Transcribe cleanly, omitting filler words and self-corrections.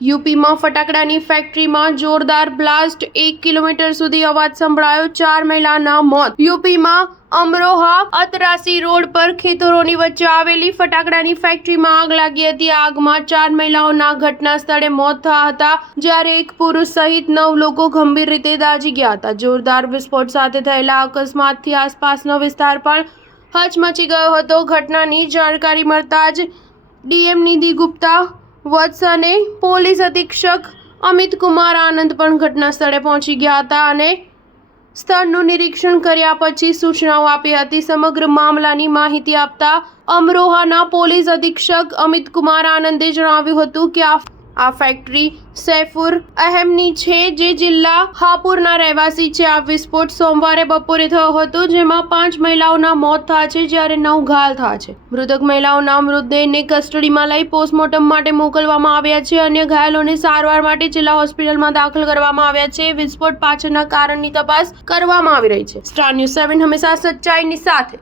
યુપીમાં ફટાકડાની ફેક્ટરીમાં જોરદાર બ્લાસ્ટ, 1 કિલોમીટર સુધી અવાજ સંભળાયો, 4 મહિલાના મોત. યુપીમાં અમરોહા અતરાસી રોડ પર ખેતરોની વચ્ચે આવેલી ફટાકડાની ફેક્ટરીમાં આગ લાગી હતી. આગમાં 4 મહિલાઓના ઘટના સ્થળે મોત થયા હતા, જ્યારે એક પુરુષ સહિત 9 લોકો ગંભીર રીતે દાઝી ગયા હતા. જોરદાર વિસ્ફોટ સાથે થયેલા અકસ્માતથી આસપાસનો વિસ્તાર પણ હચમચી ગયો હતો. ઘટનાની જાણકારી મળતા જ ડીએમ નિધિ ગુપ્તા વત્સ અને પોલીસ અધિક્ષક અમિત કુમાર આનંદ પણ ઘટના સ્થળે પહોંચી ગયા હતા અને સ્થળનું નિરીક્ષણ કર્યા પછી સૂચનાઓ આપી હતી. સમગ્ર મામલાની માહિતી આપતા અમરોહાના પોલીસ અધિક્ષક અમિત કુમાર આનંદે જણાવ્યું હતું કે આ ફેક્ટરી સૈફુર અહેમની છે, જે જિલ્લા હાપુરના રહેવાસી છે. આ વિસ્ફોટ સોમવારે બપોરે થયો હતો, જેમાં 5 મહિલાઓના મોત થયા છે, જ્યારે 9 ઘાયલ થયા છે. મૃતક મહિલાઓના મૃતદેહને કસ્ટડીમાં લઈ પોસ્ટમોર્ટમ માટે મોકલવામાં આવ્યા છે. અન્ય ઘાયલોને સારવાર માટે જિલ્લા હોસ્પિટલમાં દાખલ કરવામાં આવ્યા છે. વિસ્ફોટ પાછળના કારણની તપાસ કરવામાં આવી રહી છે. સ્ટાર ન્યૂઝ 7 હંમેશા સચ્ચાઈની સાથે.